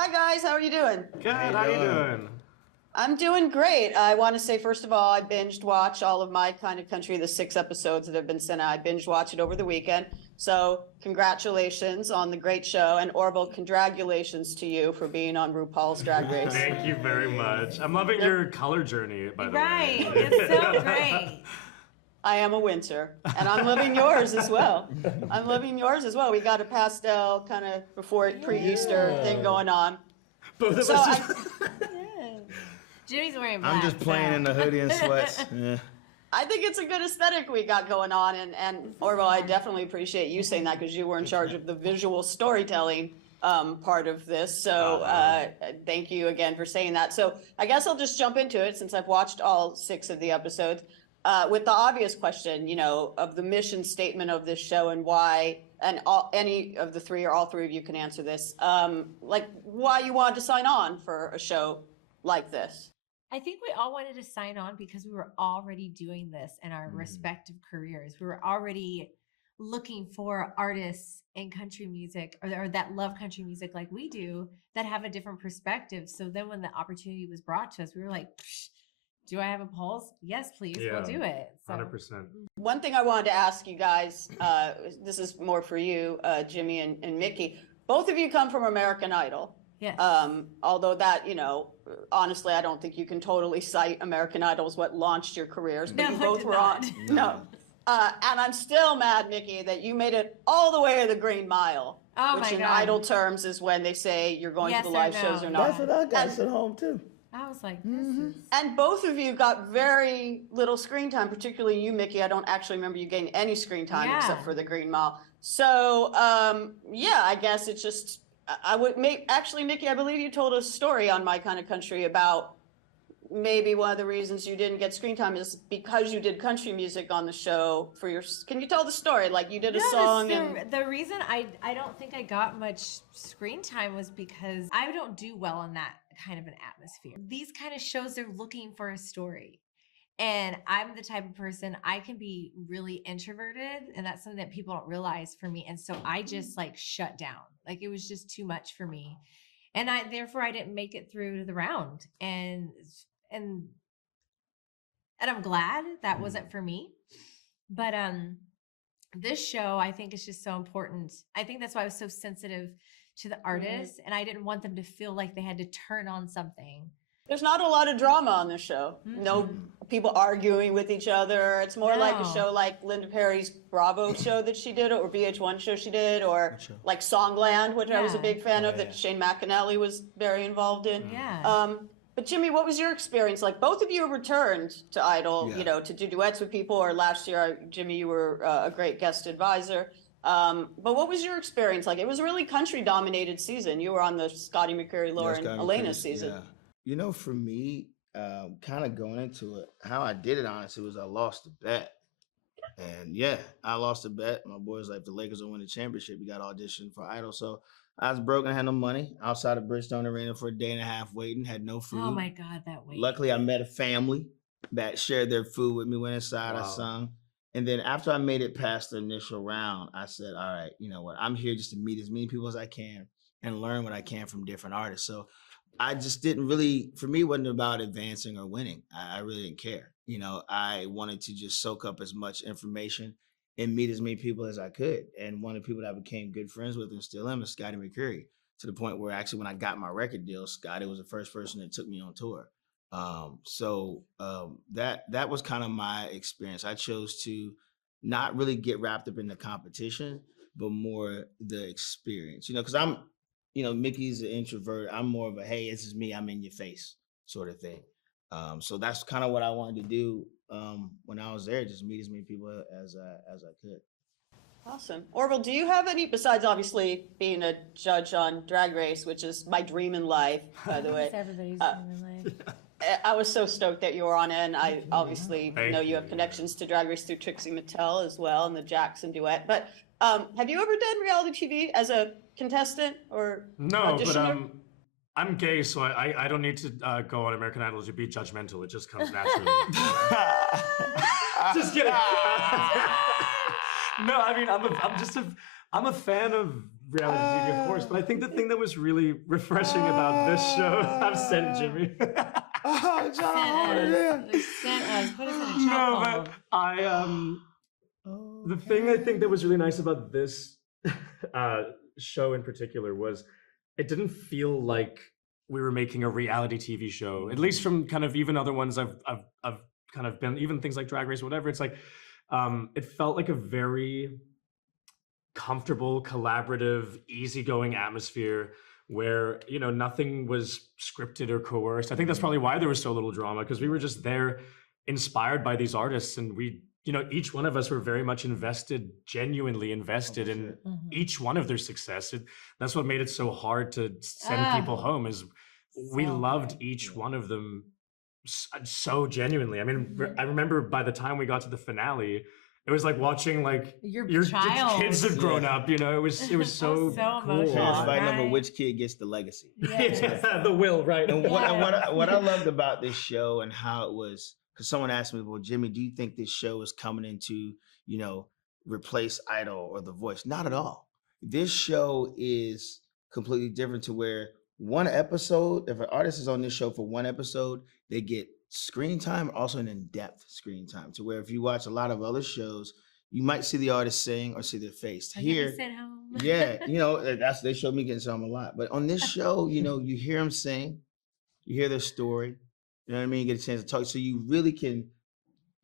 Hi guys, how are you doing? Good, how you doing? I'm doing great. I want to say, first of all, I binged watch all of My Kind of Country, the 6 episodes that have been sent out. I binge watched it over the weekend. So congratulations on the great show. And Orville, congratulations to you for being on RuPaul's Drag Race. Thank you very much. I'm loving your color journey, by the way. Right, it's so great. I am a winter, and I'm loving yours as well. I'm loving yours as well. We got a pastel kind of before pre-Easter thing going on. Both of So us. Jimmy's wearing black. I'm just playing in the hoodie and sweats. Yeah. I think it's a good aesthetic we got going on, and Orville, I definitely appreciate you saying that because you were in charge of the visual storytelling part of this. So thank you again for saying that. So I guess I'll just jump into it since I've watched all 6 of the episodes with the obvious question, you know, of the mission statement of this show and why, and any of the 3 or all 3 of you can answer this, like why you wanted to sign on for a show like this. I think we all wanted to sign on because we were already doing this in our respective careers. We were already looking for artists in country music or that love country music like we do that have a different perspective. So then when the opportunity was brought to us, we were like, do I have a pulse? Yes, please. Yeah, we'll do it. So. 100%. One thing I wanted to ask you guys, this is more for you, Jimmy and Mickey. Both of you come from American Idol. Yes. Although that, you know, honestly, I don't think you can totally cite American Idol as what launched your careers, but No, you it both did were not. on. No. And I'm still mad, Mickey, that you made it all the way to the Green Mile, Oh which my in God. Idol terms is when they say you're going Yes to the or live no. shows or not. That's what I got sent home too. I was like, this is. And both of you got very little screen time, particularly you, Mickey. I don't actually remember you getting any screen time Yeah. except for the Green Mile. So, yeah, I guess it's just, I would make, actually, Mickey, I believe you told a story on My Kind of Country about maybe one of the reasons you didn't get screen time is because you did country music on the show for your, can you tell the story? Like you did a song and... The reason I don't think I got much screen time was because I don't do well in that kind of an atmosphere. These kind of shows, they're looking for a story. And I'm the type of person, I can be really introverted, and that's something that people don't realize for me. And so I just like shut down. Like it was just too much for me. And therefore I didn't make it through to the round. And I'm glad that wasn't for me. But this show, I think, is just so important. I think that's why I was so sensitive to the artists, and I didn't want them to feel like they had to turn on something. There's not a lot of drama on this show. No people arguing with each other. It's more like a show like Linda Perry's Bravo show that she did, or VH1 show she did, or like Songland, which I was a big fan of, that Shane McAnally was very involved in. Yeah. But Jimmy, what was your experience like? Both of you returned to Idol, you know, to do duets with people, or last year, Jimmy, you were a great guest advisor. But what was your experience like? It was a really country-dominated season. You were on the Scotty McCreery, Lauren, Elena season. Yeah. You know, for me, kind of going into it, how I did it, honestly, was I lost a bet. And yeah, I lost a bet. My boys like, the Lakers will win the championship. We got auditioned for Idol. So I was broke and had no money, outside of Bridgestone Arena for a day and a half waiting, had no food. Oh my God, that wait. Luckily, I met a family that shared their food with me, went inside, I sung. And then after I made it past the initial round, I said, all right, you know what? I'm here just to meet as many people as I can and learn what I can from different artists. So I just didn't really, for me, it wasn't about advancing or winning. I really didn't care. You know, I wanted to just soak up as much information and meet as many people as I could. And one of the people that I became good friends with and still am is Scotty McCreery, to the point where actually when I got my record deal, Scotty was the first person that took me on tour. That was kind of my experience. I chose to not really get wrapped up in the competition, but more the experience, you know, because I'm, you know, Mickey's an introvert. I'm more of a, hey, this is me, I'm in your face sort of thing. So that's kind of what I wanted to do when I was there, just meet as many people as I could. Awesome. Orville, do you have any, besides obviously being a judge on Drag Race, which is my dream in life, by the way. It's everybody's dream in life. I was so stoked that you were on it, and I obviously know you have connections to Drag Race through Trixie Mattel as well, and the Jackson duet. But have you ever done reality TV as a contestant or No, auditioner? but I'm gay, so I don't need to go on American Idol to be judgmental. It just comes naturally. Just kidding. No, I mean I'm a fan of reality TV, of course. But I think the thing that was really refreshing about this show, I've sent Jimmy. Oh, John, Sent us. Put us in a No, chokehold. but the thing I think that was really nice about this show in particular was it didn't feel like we were making a reality TV show. At least from kind of even other ones I've kind of been, even things like Drag Race, or whatever. It's like it felt like a very comfortable, collaborative, easygoing atmosphere where, you know, nothing was scripted or coerced. I think that's probably why there was so little drama, because we were just there inspired by these artists, and we, you know, each one of us were very much invested, genuinely invested in each one of their success. That's what made it so hard to send people home, is we loved each one of them so genuinely. I mean, I remember by the time we got to the finale, it was like watching like Your your child. kids have grown up, you know. It was so So cool. emotional. Parents fighting over Right. which kid gets the legacy. Yeah, the will, right? And what I loved about this show and how it was, because someone asked me, well, Jimmy, do you think this show is coming into, you know, replace Idol or The Voice? Not at all. This show is completely different, to where one episode, if an artist is on this show for one episode, they get screen time, also an in-depth screen time, to where if you watch a lot of other shows, you might see the artist sing or see their face. I'm Here, gonna sit home. yeah, you know, they showed me getting some a lot. But on this show, you know, you hear them sing, you hear their story, you know what I mean? You get a chance to talk. So you really can,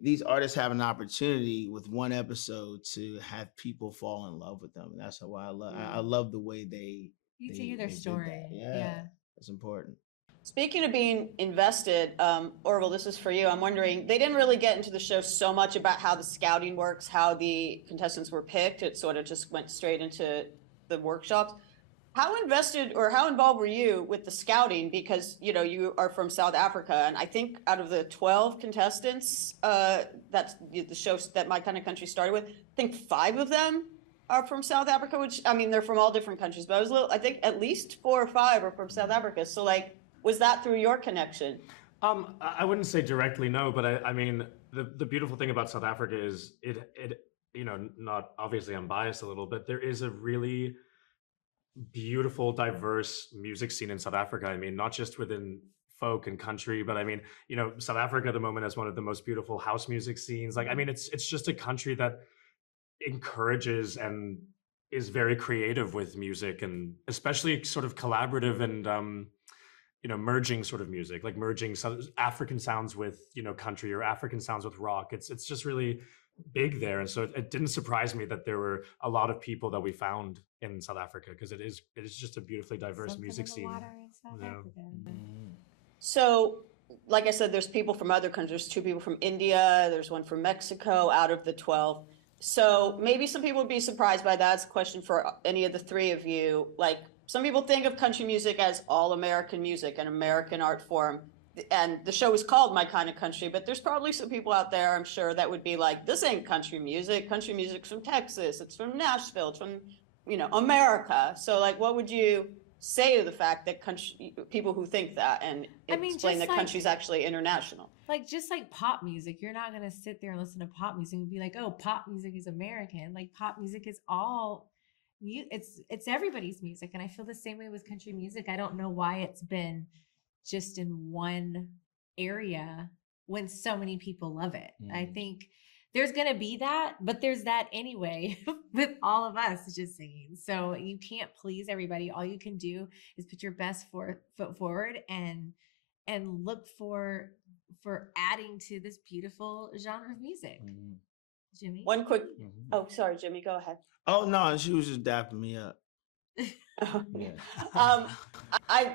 these artists have an opportunity with one episode to have people fall in love with them. And that's why I love the way they You get to hear their did that. story. Yeah. That's important. Speaking of being invested, Orville, this is for you. I'm wondering, they didn't really get into the show so much about how the scouting works, how the contestants were picked. It sort of just went straight into the workshops. How invested or how involved were you with the scouting? Because, you know, you are from South Africa, and I think out of the 12 contestants that's the show that My Kind of Country started with, I think 5 of them are from South Africa, which, I mean, they're from all different countries, but I think at least 4 or 5 are from South Africa. So, like, was that through your connection? I wouldn't say directly, no, but I mean, the beautiful thing about South Africa is it, you know, not obviously I'm biased a little, but there is a really beautiful, diverse music scene in South Africa. I mean, not just within folk and country, but I mean, you know, South Africa at the moment has one of the most beautiful house music scenes. Like, I mean, it's just a country that encourages and is very creative with music, and especially sort of collaborative and you know, merging sort of music, like merging African sounds with, you know, country, or African sounds with rock. It's just really big there. And so it didn't surprise me that there were a lot of people that we found in South Africa, because it is just a beautifully diverse Something music in the scene. water in South Yeah. Africa. So, like I said, there's people from other countries. There's 2 people from India. There's 1 from Mexico out of the 12. So maybe some people would be surprised by that. It's a question for any of the 3 of you. Like, some people think of country music as all American music, an American art form. And the show is called My Kind of Country, but there's probably some people out there, I'm sure, that would be like, this ain't country music. Country music's from Texas. It's from Nashville. It's from, you know, America. So, like, what would you say to the fact that people who think that, and I mean, explain just that like- country's actually international? Like, just like pop music, you're not going to sit there and listen to pop music and be like, oh, pop music is American. Like, pop music is all, it's everybody's music. And I feel the same way with country music. I don't know why it's been just in one area when so many people love it. I think there's going to be that, but there's that anyway with all of us just singing. So you can't please everybody. All you can do is put your best foot forward and look for adding to this beautiful genre of music. Jimmy? One quick, oh, sorry, Jimmy, go ahead. Oh no, she was just dapping me up.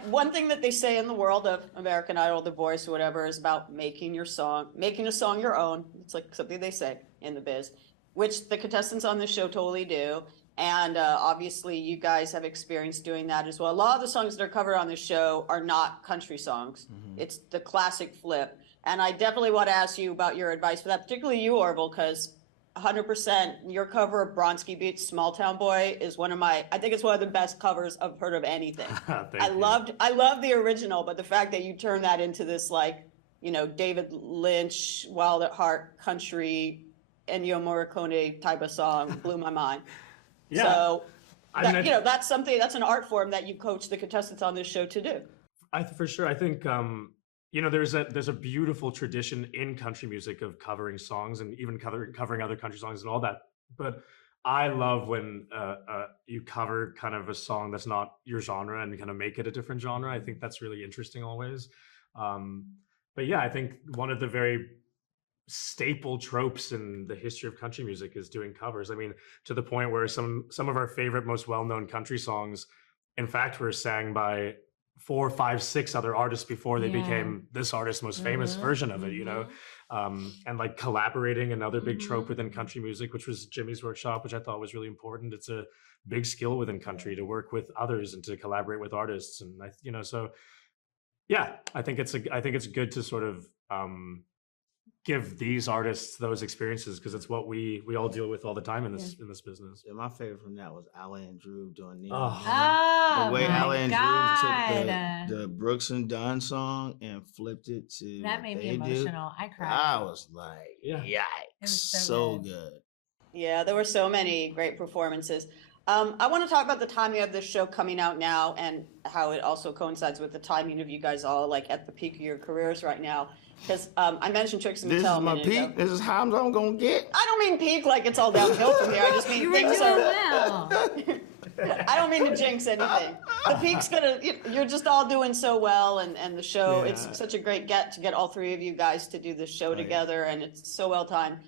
One thing that they say in the world of American Idol, The Voice, or whatever, is about making a song your own. It's like something they say in the biz, which the contestants on this show totally do. And obviously you guys have experience doing that as well. A lot of the songs that are covered on this show are not country songs. It's the classic flip. And I definitely want to ask you about your advice for that, particularly you, Orville, because 100%, your cover of Bronski Beat's Small Town Boy is I think it's one of the best covers I've heard of anything. I love the original, but the fact that you turn that into this, like, you know, David Lynch, Wild at Heart, country, Ennio Morricone type of song blew my mind. Yeah. So I mean, you know, that's an art form that you coach the contestants on this show to do. for sure. I think you know, there's a beautiful tradition in country music of covering songs and even covering other country songs and all that. But I love when you cover kind of a song that's not your genre and kind of make it a different genre. I think that's really interesting always. But yeah, I think one of the very staple tropes in the history of country music is doing covers. I mean, to the point where some of our favorite, most well-known country songs, in fact, were sang by 4, 5, 6 other artists before they became this artist's most famous version of it, you know? And like collaborating, another big trope within country music, which was Jimmy's workshop, which I thought was really important. It's a big skill within country to work with others and to collaborate with artists. And you know, so yeah, I think it's good to sort of give these artists those experiences because it's what we all deal with all the time in this business. Yeah, my favorite from that was Alan and Drew doing Nina. Oh, The way my Alan and Drew God. took the Brooks and Dunn song and flipped it to That made me They Do. emotional. I cried. I was like, Yeah. It yikes, was so so good. good. Yeah, there were so many great performances. I want to talk about the timing of this show coming out now and how it also coincides with the timing of you guys all like at the peak of your careers right now. Because I mentioned Trixie This Mattel is a my minute peak. ago. This is how I'm gonna get. I don't mean peak like it's all downhill from here. I just mean You were doing things are. well. I don't mean to jinx anything. The peak's you're just all doing so well, and the show, Yeah. it's such a great to get all three of you guys to do this show yeah. together, and it's so well timed.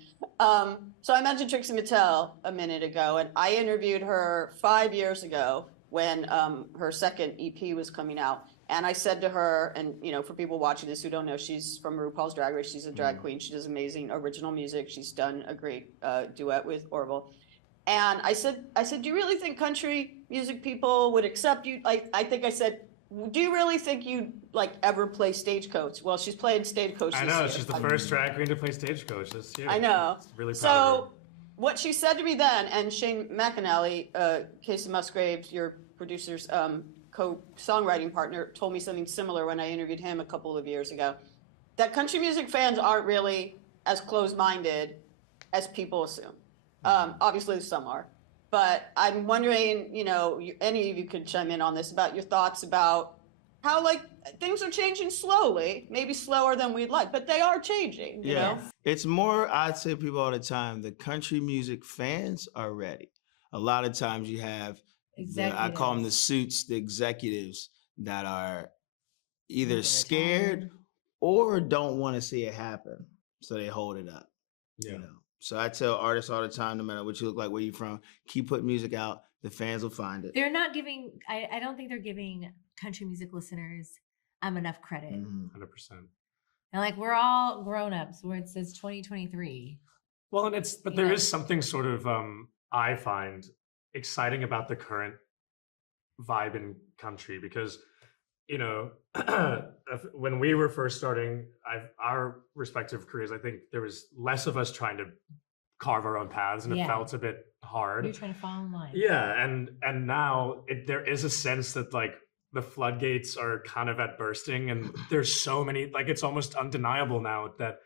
So I mentioned Trixie Mattel a minute ago, and I interviewed her 5 years ago when her second EP was coming out. And I said to her, and you know, for people watching this who don't know, she's from RuPaul's Drag Race. She's a drag queen. She does amazing original music. She's done a great duet with Orville. And I said, do you really think country music people would accept you? I think I said, do you really think you'd like ever play Stagecoach? Well, she's played Stagecoach. I this know year. she's the first drag queen to play Stagecoach this year. I know. Really proud of her. So what she said to me then, and Shane McAnally, Casey Musgraves, your producer's co-songwriting partner, told me something similar when I interviewed him a couple of years ago, that country music fans aren't really as closed-minded as people assume. Obviously, some are. But I'm wondering, you know, any of you could chime in on this, about your thoughts about how, like, things are changing slowly, maybe slower than we'd like, but they are changing, you know? It's more, I tell people all the time, the country music fans are ready. A lot of times you have, I call them the suits, the executives that are either scared or don't want to see it happen. So they hold it up. Yeah. You know? So I tell artists all the time, no matter what you look like, where you from, keep putting music out. The fans will find it. They're not giving, I don't think they're giving country music listeners enough credit. 100%. And like, we're all grown-ups where it says 2023. Well, and but there is something sort of, I find exciting about the current vibe in country because, you know, when we were first starting our respective careers, I think there was less of us trying to carve our own paths, and it felt a bit hard. You're trying to fall in line. Yeah, and now there is a sense that like the floodgates are kind of at bursting, and there's so many, like it's almost undeniable now that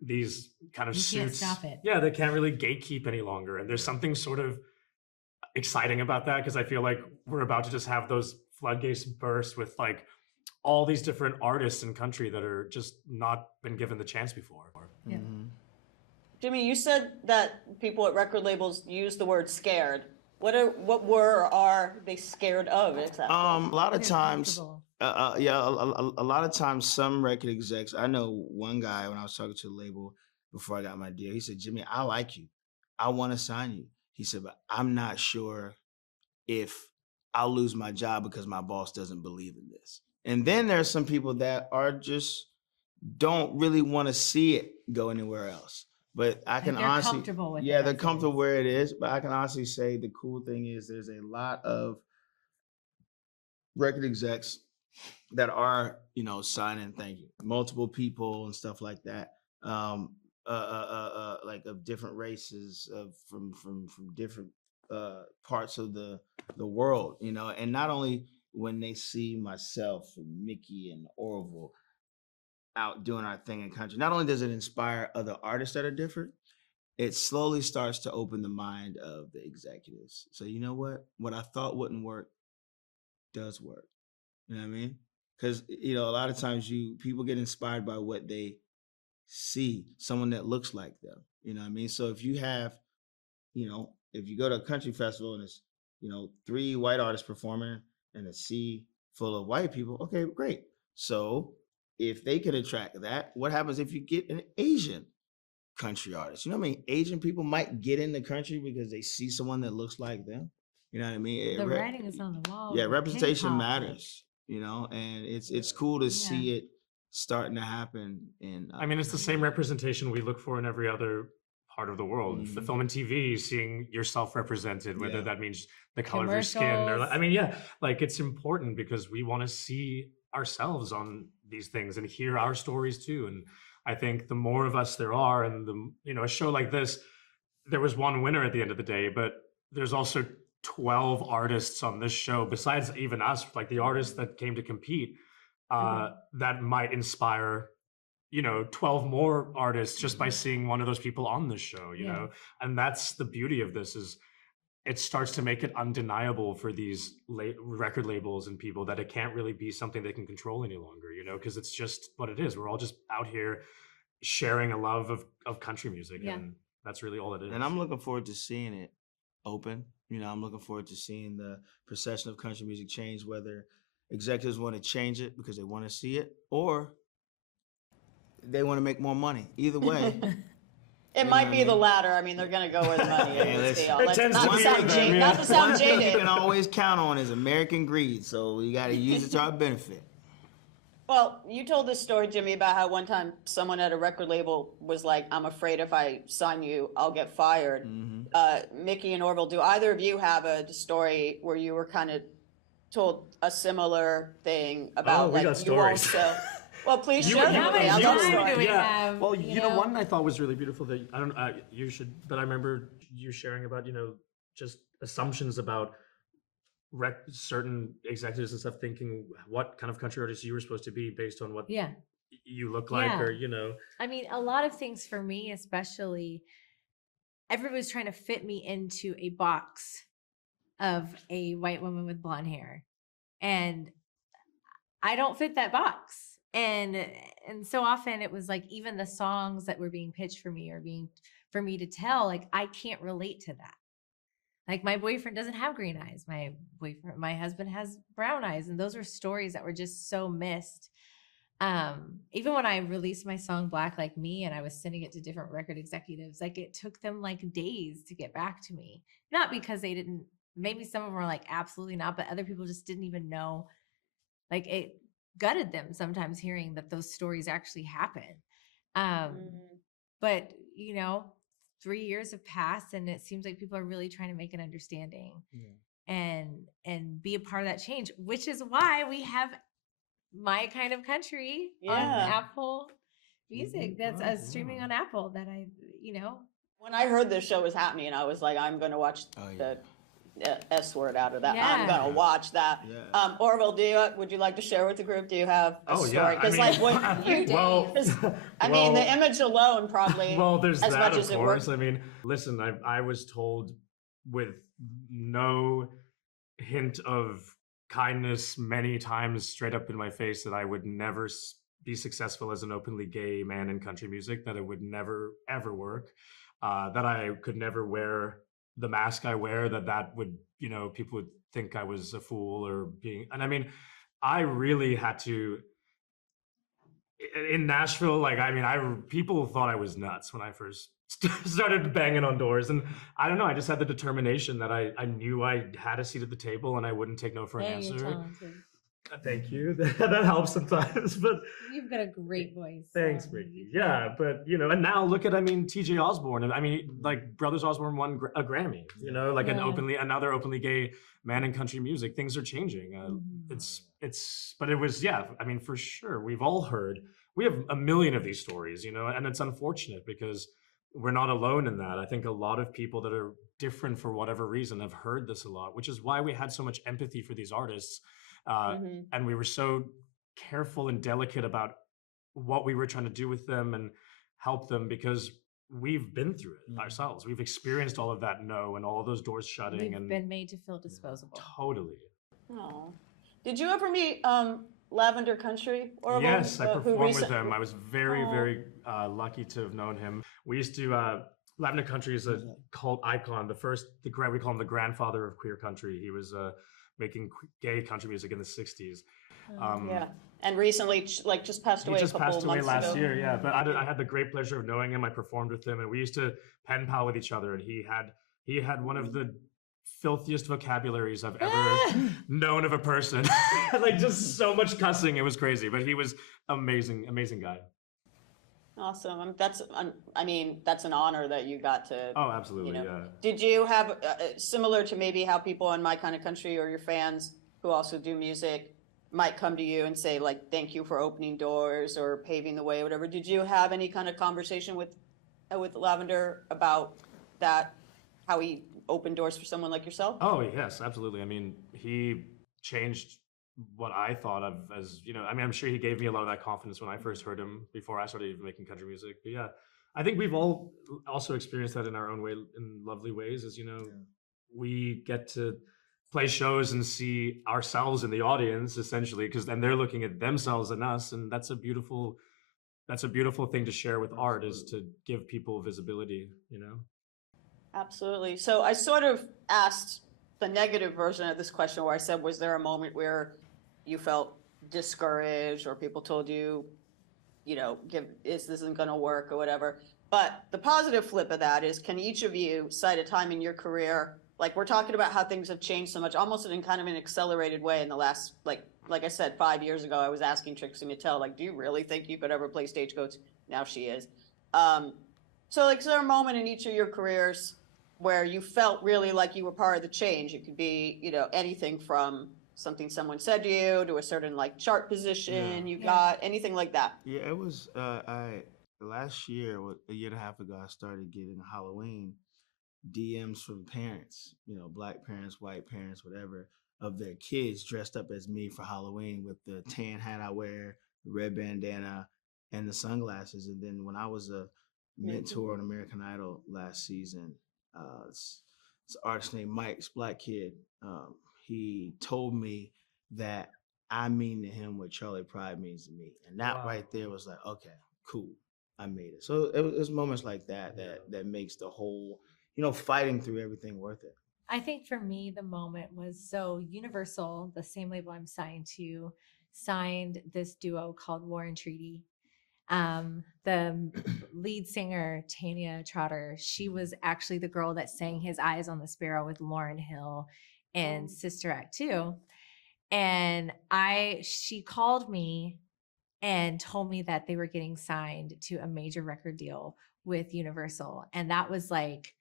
these kind of You can't suits, stop it. yeah, they can't really gatekeep any longer, and there's something sort of exciting about that because I feel like we're about to just have those floodgates burst with like all these different artists in country that are just not been given the chance before. Yeah. Jimmy, you said that people at record labels use the word scared. What were or are they scared of exactly? A lot of They're times, comfortable. a lot of times, some record execs. I know one guy when I was talking to the label before I got my deal. He said, "Jimmy, I like you. I want to sign you." He said, "But I'm not sure if I'll lose my job because my boss doesn't believe in this." And then there are some people that are just don't really want to see it go anywhere else. But I can they're honestly, comfortable with it, they're I comfortable guess. where it is. But I can honestly say the cool thing is there's a lot of record execs that are, you know, signing thank you, multiple people and stuff like that. Like of different races, from different parts of the world, you know, and not only when they see myself and Mickey and Orville out doing our thing in country, not only does it inspire other artists that are different, it slowly starts to open the mind of the executives. So you know what I thought wouldn't work does work. You know what I mean? Because a lot of times people get inspired by what they see, someone that looks like them. You know what I mean? So if you have, if you go to a country festival and it's 3 white artists performing and a sea full of white people, okay, great. So if they can attract that, what happens if you get an Asian country artist? You know what I mean? Asian people might get in the country because they see someone that looks like them. You know what I mean? The writing is on the wall. Yeah, with representation K-pop, matters. And it's cool to see it starting to happen. I mean, it's the same representation we look for in every other part of the world. The film and TV, seeing yourself represented, whether that means the color of your skin or, I mean, like it's important because we want to see ourselves on these things and hear our stories too. And I think the more of us there are, and a show like this, there was one winner at the end of the day, but there's also 12 artists on this show besides even us, like the artists that came to compete, that might inspire 12 more artists just by seeing one of those people on this show, you know. And that's the beauty of this, is it starts to make it undeniable for these record labels and people that it can't really be something they can control any longer, because it's just what it is. We're all just out here sharing a love of country music, and that's really all it is. And I'm looking forward to seeing it open. I'm looking forward to seeing the perception of country music change, whether executives want to change it because they want to see it or they want to make more money. Either way. It might be the latter. I mean, they're going to go where the money is. Not to sound One thing jaded. you can always count on is American greed, so we got to use it to our benefit. Well, you told this story, Jimmy, about how one time someone at a record label was like, I'm afraid if I sign you, I'll get fired. Mickey and Orville, do either of you have a story where you were kind of told a similar thing about we got stories. Well, please share them with me. I love stories. Well, one I thought was really beautiful that I don't you should, but I remember you sharing about just assumptions about certain executives and stuff, thinking what kind of country artist you were supposed to be based on what you look like, or I mean, a lot of things for me, especially, everybody's trying to fit me into a box of a white woman with blonde hair, and I don't fit that box. And so often it was like, even the songs that were being pitched for me, or for me to tell, like, I can't relate to that. Like, my boyfriend doesn't have green eyes. My husband has brown eyes. And those are stories that were just so missed. Even when I released my song Black Like Me and I was sending it to different record executives, like, it took them like days to get back to me. Not because they didn't, maybe some of them were like, absolutely not, but other people just didn't even know. Like, it gutted them sometimes hearing that those stories actually happen. But 3 years have passed, and it seems like people are really trying to make an understanding and be a part of that change, which is why we have My Kind of Country on Apple Music. That's streaming on Apple. That When I heard this show was happening, I was like, I'm going to watch the S word out of that. I'm going to watch that. Orville, would you like to share with the group? Do you have a story? Because I mean, the image alone probably. Well, there's as that, much as of course. I mean, listen, I was told with no hint of kindness many times straight up in my face that I would never be successful as an openly gay man in country music, that it would never, ever work, that I could never wear the mask I wear, that would, people would think I was a fool and I mean, I really had to, in Nashville, people thought I was nuts when I first started banging on doors. And I don't know, I just had the determination that I knew I had a seat at the table and I wouldn't take no for an answer. You're talented. Thank you. That helps sometimes, but you've got a great voice. Thanks, Ricky. Yeah, but and now look at T.J. Osborne. I mean, like, Brothers Osborne won a Grammy. Another openly gay man in country music. Things are changing. But it was I mean, for sure, we've all heard. We have a million of these stories, and it's unfortunate because we're not alone in that. I think a lot of people that are different for whatever reason have heard this a lot, which is why we had so much empathy for these artists. And we were so careful and delicate about what we were trying to do with them and help them, because we've been through it ourselves. We've experienced all of that no and all of those doors shutting. We've and been made to feel disposable. Totally. Oh. Did you ever meet Lavender Country? Orville, Yes, I who performed with recent- him. I was very, Aw. very lucky to have known him. We used to, Lavender Country is a cult icon. We call him the grandfather of queer country. He was making gay country music in the 60s. Yeah, and recently, like, just passed He away just a couple passed away months last ago. year, yeah. But I had the great pleasure of knowing him. I performed with him, and we used to pen pal with each other. And he had one of the filthiest vocabularies I've ever known of a person. Like, just so much cussing, it was crazy. But he was amazing, amazing guy. Awesome. That's an honor that you got to. Oh, absolutely, you know. yeah. Did you have similar to maybe how people in My Kind of Country or your fans who also do music might come to you and say, like, thank you for opening doors or paving the way or whatever? Did you have any kind of conversation with Lavender about that, how he opened doors for someone like yourself? Oh, yes, absolutely. I mean, he changed what I thought of as, I'm sure he gave me a lot of that confidence when I first heard him before I started even making country music. But yeah, I think we've all also experienced that in our own way, in lovely ways, as we get to play shows and see ourselves in the audience, essentially, because then they're looking at themselves and us, and that's a beautiful thing to share with art, is to give people visibility. Absolutely. So I sort of asked the negative version of this question, where I said, was there a moment where you felt discouraged or people told you, this isn't going to work or whatever? But the positive flip of that is, can each of you cite a time in your career, like, we're talking about how things have changed so much, almost in kind of an accelerated way in the last, like I said, 5 years ago, I was asking Trixie Mattel, like, do you really think you could ever play Stagecoach? Now she is. So, like, is there a moment in each of your careers where you felt really like you were part of the change? It could be, anything from something someone said to you to a certain, like, chart position you got, anything like that. Yeah, it was, last year, a year and a half ago, I started getting Halloween DMs from parents, Black parents, white parents, whatever, of their kids dressed up as me for Halloween with the tan hat I wear, the red bandana, and the sunglasses. And then when I was a mentor on American Idol last season, it's an artist named Mike, this Black kid. He told me that I mean to him what Charlie Pride means to me. And that right there was like, okay, cool, I made it. So it was moments like that that makes the whole, fighting through everything worth it. I think for me, the moment was, so Universal, the same label I'm signed to, signed this duo called War and Treaty. The lead singer, Tanya Trotter, she was actually the girl that sang His Eyes on the Sparrow with Lauryn Hill and Sister Act 2. And she called me and told me that they were getting signed to a major record deal with Universal. And that was like,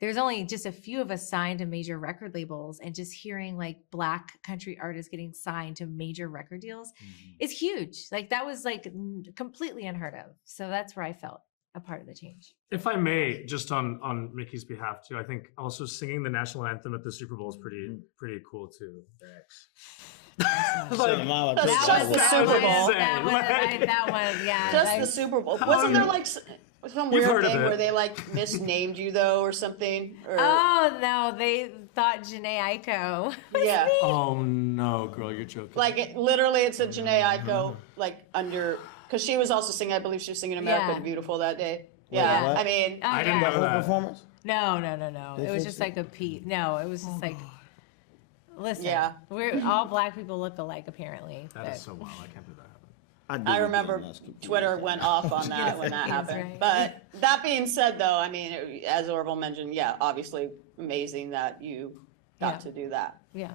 there's only just a few of us signed to major record labels, and just hearing like Black country artists getting signed to major record deals is huge. Like, that was like completely unheard of. So that's where I felt a part of the change. If I may, just on Mickey's behalf too, I think also singing the national anthem at the Super Bowl is pretty cool too. That's just the Super Bowl. That one, yeah. Just the Super Bowl. Wasn't there like some weird thing where they like misnamed you though or something? Or... Oh no, they thought Janae Aiko. Yeah. Oh no, girl, you're joking. Like literally, it said Janae Aiko like under, because she was also singing. I believe she was singing "America the Beautiful" that day. Yeah, what? I mean, I didn't know that performance. No. It was just like a Pete. No, it was just like. Listen, we're all Black people look alike, apparently. That is so wild. I can't believe that happened. I remember Twitter went off on that when that happened. Right. But that being said, though, I mean, as Orville mentioned, obviously amazing that you got to do that. Yeah.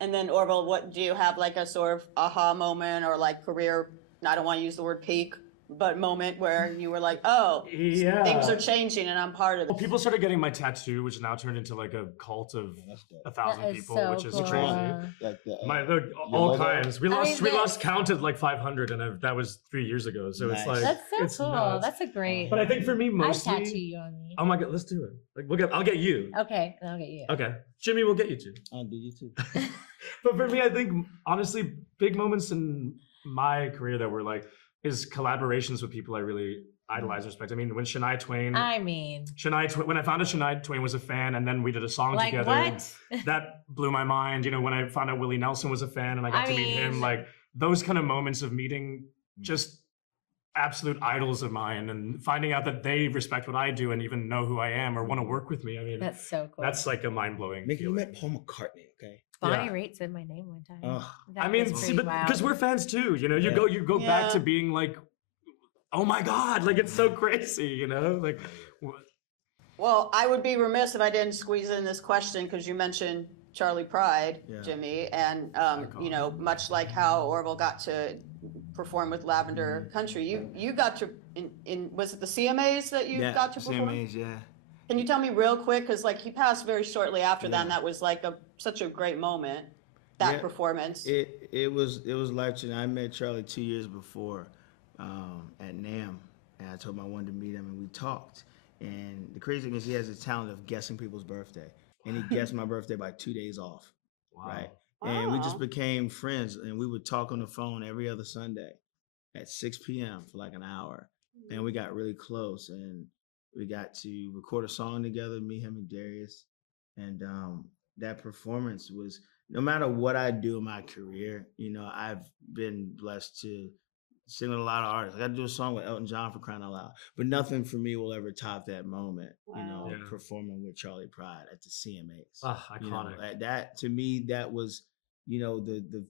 And then Orville, what do you have, like a sort of aha moment or like career? I don't want to use the word peak, but moment where you were like, oh, things are changing and I'm part of it. Well, people started getting my tattoo, which now turned into like a cult of 1,000 people, so which is cool. crazy. All kinds. We lost count at like 500, and that was 3 years ago. So it's like that's so cool. Nuts. That's a great. But I think for me, mostly, I tattoo you on me. Oh my god, let's do it. Like I'll get you. Okay, and I'll get you. Okay, Jimmy, we'll get you too. I'll do you too. But for me, I think honestly, big moments in my career that were like is collaborations with people I really idolize, respect. I mean, when Shania Twain, when when I found out Shania Twain was a fan, and then we did a song like together, what? that blew my mind. You know, when I found out Willie Nelson was a fan, and I got I to meet him, mean- like those kind of moments of meeting just absolute idols of mine, and finding out that they respect what I do and even know who I am or want to work with me. I mean, That's so cool. that's like a mind blowing. Mickey, you met Paul McCartney, okay? Bonnie yeah. Raitt said my name one time. Ugh. That I mean, was see, pretty but wild. because we're fans too, you know, you Yeah. go back to Yeah. being like, oh my God, like it's so crazy, you know, like. Well, I would be remiss if I didn't squeeze in this question because you mentioned Charlie Pride, Yeah. Jimmy, and you know, much like how Orville got to perform with Lavender Country, you got to in was it the CMAs that you got to perform? CMAs, yeah. Can you tell me real quick, because like he passed very shortly after that, Yeah. and that was like such a great moment, that Yeah. performance. It was life-changing. I met Charlie 2 years before at NAMM, and I told him I wanted to meet him, and we talked. And the crazy thing is he has the talent of guessing people's birthday, and he guessed my birthday by 2 days off, right? And we just Wow. became friends, and we would talk on the phone every other Sunday at 6 p.m. for like an hour, and we got really close, and we got to record a song together, me, him, and Darius, and that performance was, no matter what I do in my career, you know, I've been blessed to sing with a lot of artists. I got to do a song with Elton John, for crying out loud, but nothing for me will ever top that moment, you know, Wow. Yeah. performing with Charlie Pride at the CMAs. Ah, You know, iconic. that to me, that was, you know, the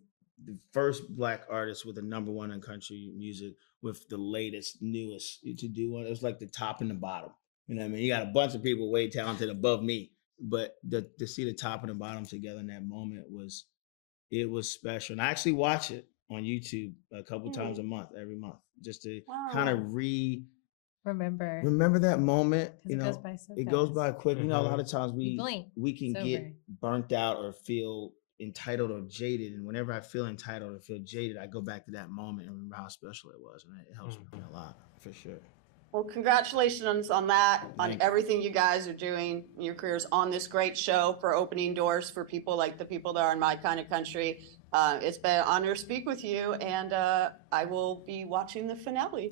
first Black artist with a #1 in country music with the latest, newest to do one. It was like the top and the bottom. You know what I mean? You got a bunch of people way talented above me, but to see the top and the bottom together in that moment was special. And I actually watch it on YouTube a couple times a month, every month, just to kind of remember that moment. 'Cause You it know, goes by so it goes fast. by quick. You know, a lot Mhm. of times You blink, we can it's get over. burnt out or feel entitled or jaded. And whenever I feel entitled or feel jaded, I go back to that moment and remember how special it was. And it helps me a lot, for sure. Well, congratulations on that, on Thank you. everything you guys are doing in your careers, on this great show, for opening doors for people like the people that are in my kind of country. It's been an honor to speak with you, and I will be watching the finale.